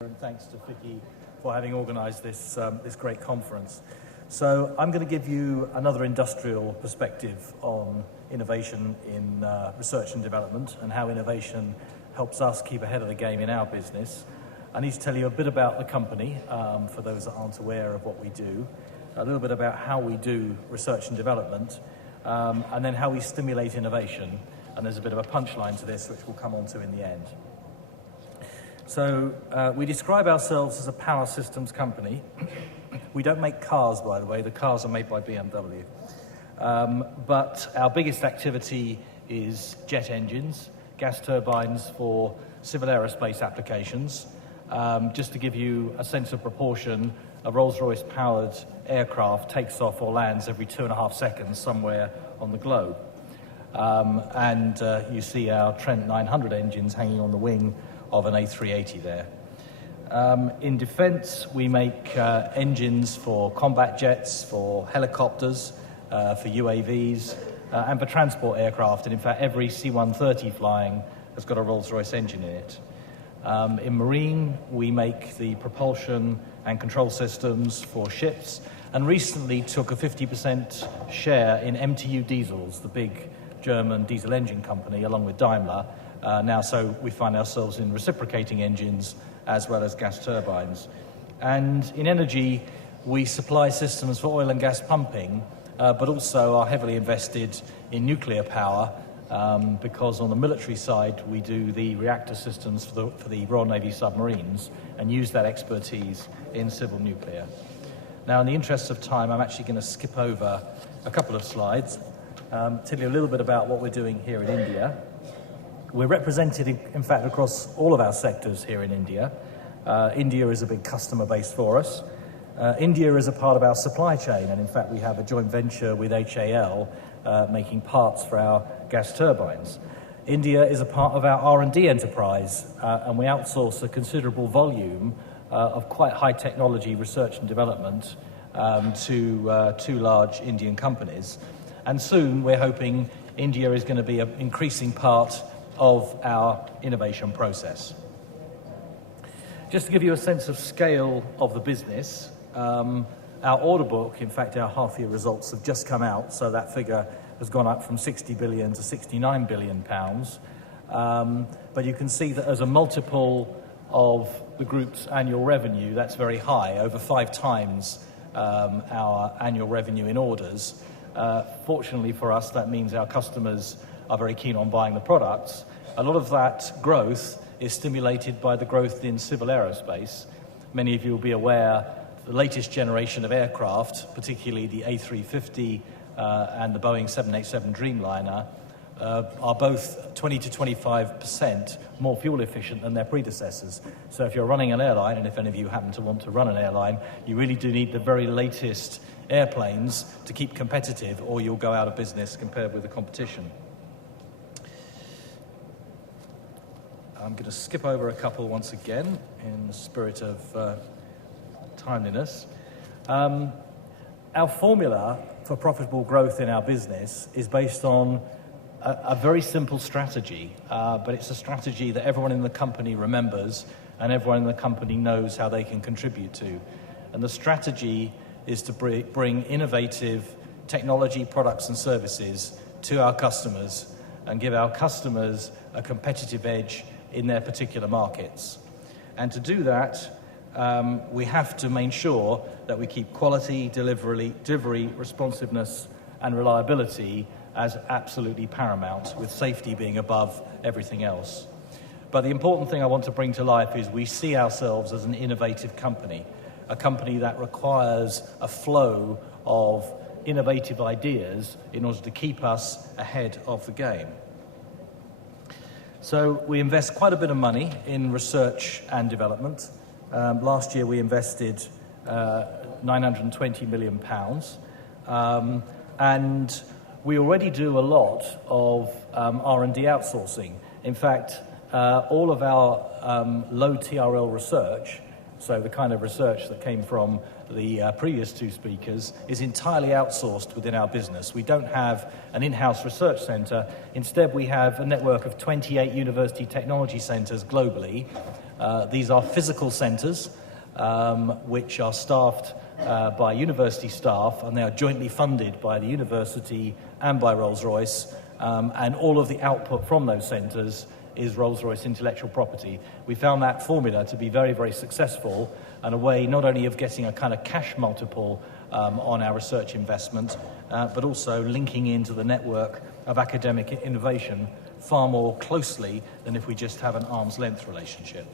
And thanks to FICCI for having organised this, this great conference. So I'm going to give you another industrial perspective on innovation in research and development and how innovation helps us keep ahead of the game in our business. I need to tell you a bit about the company, for those that aren't aware of what we do, a little bit about how we do research and development, and then how we stimulate innovation. And there's a bit of a punchline to this, which we'll come on to in the end. So we describe ourselves as a power systems company. We don't make cars, by the way. The cars are made by BMW. But our biggest activity is jet engines, gas turbines for civil aerospace applications. Just to give you a sense of proportion, a Rolls-Royce powered aircraft takes off or lands every 2.5 seconds somewhere on the globe. You see our Trent 900 engines hanging on the wing of an A380 there. In defence, we make engines for combat jets, for helicopters, for UAVs, and for transport aircraft. And in fact, every C-130 flying has got a Rolls-Royce engine in it. In marine, we make the propulsion and control systems for ships, and recently took a 50% share in MTU Diesels, the big German diesel engine company, along with Daimler. So we find ourselves in reciprocating engines as well as gas turbines. And in energy, we supply systems for oil and gas pumping, but also are heavily invested in nuclear power, because on the military side, we do the reactor systems for the Royal Navy submarines and use that expertise in civil nuclear. Now, in the interest of time, I'm actually going to skip over a couple of slides, tell you a little bit about what we're doing here in India. We're represented, in fact, across all of our sectors here in India. India is a big customer base for us. India is a part of our supply chain, and in fact, we have a joint venture with HAL making parts for our gas turbines. India is a part of our R&D enterprise, and we outsource a considerable volume of quite high technology research and development to two large Indian companies. And soon, we're hoping India is going to be an increasing part of our innovation process. Just to give you a sense of scale of the business, our order book, in fact our half-year results have just come out, so that figure has gone up from 60 billion to 69 billion pounds. But you can see that as a multiple of the group's annual revenue, that's very high, over 5 times our annual revenue in orders. Fortunately for us, that means our customers are very keen on buying the products. A lot of that growth is stimulated by the growth in civil aerospace. Many of you will be aware the latest generation of aircraft, particularly the A350 and the Boeing 787 Dreamliner, are both 20 to 25% more fuel efficient than their predecessors. So if you're running an airline, and if any of you happen to want to run an airline, you really do need the very latest airplanes to keep competitive, or you'll go out of business compared with the competition. I'm going to skip over a couple once again in the spirit of timeliness. Our formula for profitable growth in our business is based on a very simple strategy, but it's a strategy that everyone in the company remembers and everyone in the company knows how they can contribute to. And the strategy is to bring innovative technology, products and services to our customers and give our customers a competitive edge in their particular markets. And to do that, we have to make sure that we keep quality, delivery, responsiveness and reliability as absolutely paramount, with safety being above everything else. But the important thing I want to bring to life is we see ourselves as an innovative company, a company that requires a flow of innovative ideas in order to keep us ahead of the game. So we invest quite a bit of money in research and development. Last year we invested £920 million, and we already do a lot of R&D outsourcing. In fact, all of our low TRL research So the kind of research that came from the previous two speakers is entirely outsourced within our business. We don't have an in-house research centre. Instead, we have a network of 28 university technology centres globally. These are physical centres which are staffed by university staff, and they are jointly funded by the university and by Rolls-Royce, and all of the output from those centres is Rolls-Royce intellectual property. We found that formula to be very, very successful, and a way not only of getting a kind of cash multiple on our research investment, but also linking into the network of academic innovation far more closely than if we just have an arm's length relationship.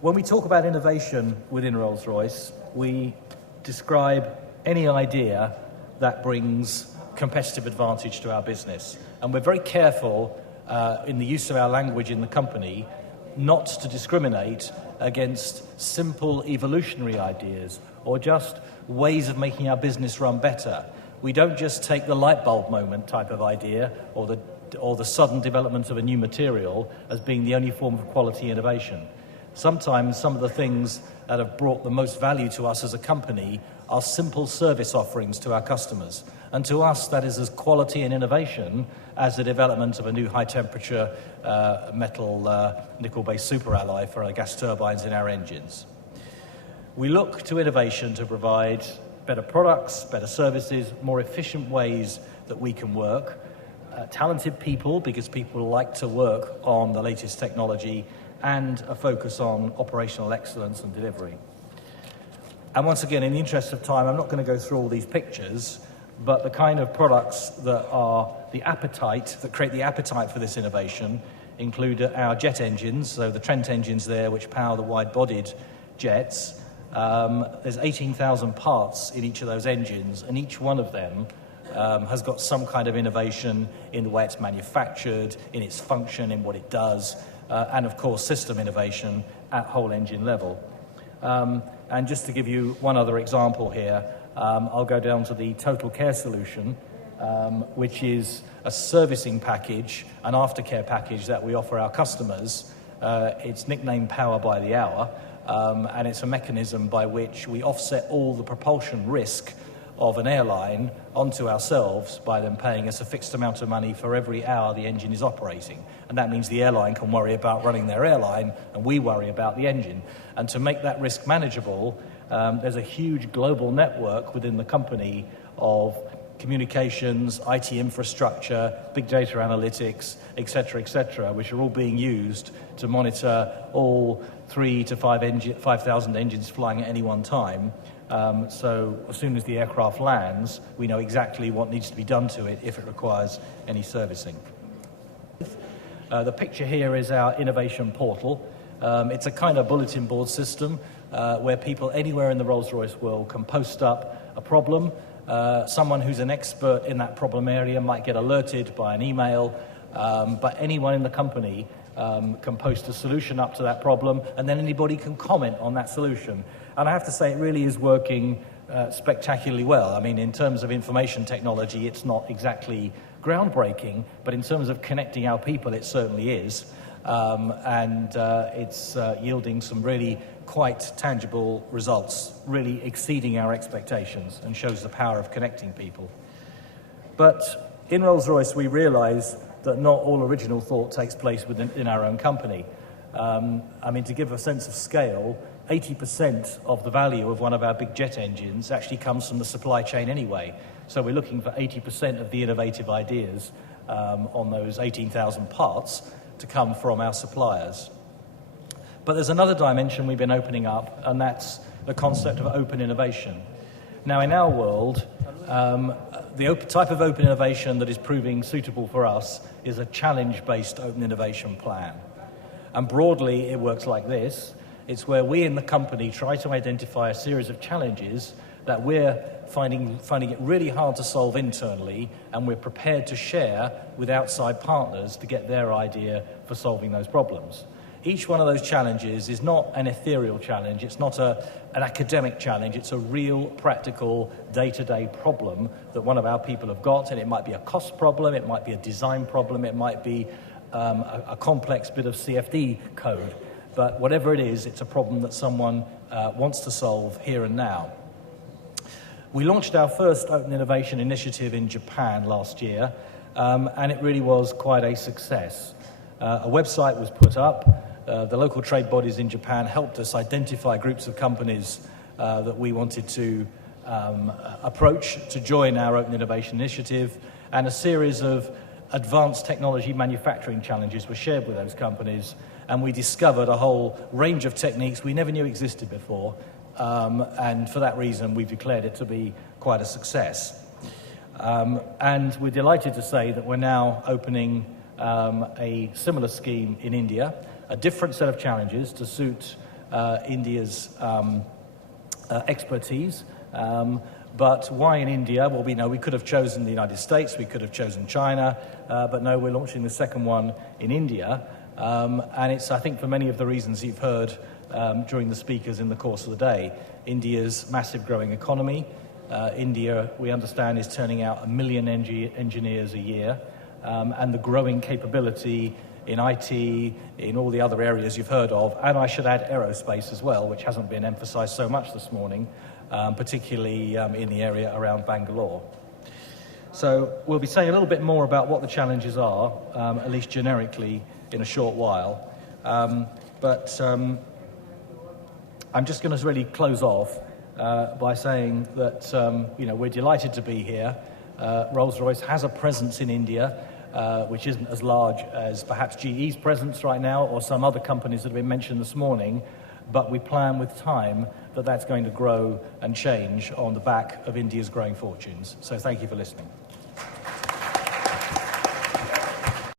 When we talk about innovation within Rolls-Royce, we describe any idea that brings competitive advantage to our business. And we're very careful in the use of our language in the company not to discriminate against simple evolutionary ideas or just ways of making our business run better. We don't just take the light bulb moment type of idea or the sudden development of a new material as being the only form of quality innovation. Sometimes some of the things that have brought the most value to us as a company are simple service offerings to our customers. And to us, that is as quality and innovation as the development of a new high-temperature metal nickel-based superalloy for our gas turbines in our engines. We look to innovation to provide better products, better services, more efficient ways that we can work, talented people, because people like to work on the latest technology, and a focus on operational excellence and delivery. And once again, in the interest of time, I'm not going to go through all these pictures, but the kind of products that are the appetite, that create the appetite for this innovation, include our jet engines, so the Trent engines there, which power the wide-bodied jets. There's 18,000 parts in each of those engines, and each one of them has got some kind of innovation in the way it's manufactured, in its function, in what it does, and of course system innovation at whole engine level. And just to give you one other example here, I'll go down to the total care solution, which is a servicing package, an aftercare package that we offer our customers. It's nicknamed Power by the Hour, and it's a mechanism by which we offset all the propulsion risk of an airline onto ourselves by them paying us a fixed amount of money for every hour the engine is operating. And that means the airline can worry about running their airline and we worry about the engine. And to make that risk manageable, there's a huge global network within the company of communications, IT infrastructure, big data analytics, etc., which are all being used to monitor all 3,000 to 5,000 engines flying at any one time. So as soon as the aircraft lands, we know exactly what needs to be done to it if it requires any servicing. The picture here is our innovation portal. It's a kind of bulletin board system where people anywhere in the Rolls-Royce world can post up a problem. Someone who's an expert in that problem area might get alerted by an email, but anyone in the company can post a solution up to that problem, and then anybody can comment on that solution. And I have to say, it really is working spectacularly well. I mean, in terms of information technology, it's not exactly groundbreaking, but in terms of connecting our people, it certainly is. And it's yielding some really quite tangible results, really exceeding our expectations, and shows the power of connecting people. But in Rolls-Royce, we realise that not all original thought takes place in our own company. I mean, to give a sense of scale, 80% of the value of one of our big jet engines actually comes from the supply chain anyway. So we're looking for 80% of the innovative ideas on those 18,000 parts to come from our suppliers. But there's another dimension we've been opening up, and that's the concept of open innovation. Now, in our world, the type of open innovation that is proving suitable for us is a challenge-based open innovation plan. And broadly, it works like this. It's where we in the company try to identify a series of challenges that we're finding it really hard to solve internally, and we're prepared to share with outside partners to get their idea for solving those problems. Each one of those challenges is not an ethereal challenge, it's not an academic challenge, it's a real, practical, day-to-day problem that one of our people have got, and it might be a cost problem, it might be a design problem, it might be a complex bit of CFD code. but whatever it is, it's a problem that someone wants to solve here and now. We launched our first Open Innovation Initiative in Japan last year, and it really was quite a success. A website was put up. The local trade bodies in Japan helped us identify groups of companies that we wanted to approach to join our Open Innovation Initiative, and a series of advanced technology manufacturing challenges were shared with those companies, and we discovered a whole range of techniques we never knew existed before, and for that reason we've declared it to be quite a success. And we're delighted to say that we're now opening a similar scheme in India, a different set of challenges to suit India's expertise. But why in India? Well, we could have chosen the United States, we could have chosen China, but no, we're launching the second one in India. And it's, I think, for many of the reasons you've heard during the speakers in the course of the day. India's massive growing economy. India, we understand, is turning out 1 million engineers a year, and the growing capability in IT, in all the other areas you've heard of, and I should add aerospace as well, which hasn't been emphasized so much this morning, particularly in the area around Bangalore. So we'll be saying a little bit more about what the challenges are, at least generically, in a short while. But I'm just going to really close off by saying that we're delighted to be here. Rolls-Royce has a presence in India, which isn't as large as perhaps GE's presence right now or some other companies that have been mentioned this morning, but we plan with time that that's going to grow and change on the back of India's growing fortunes. So thank you for listening.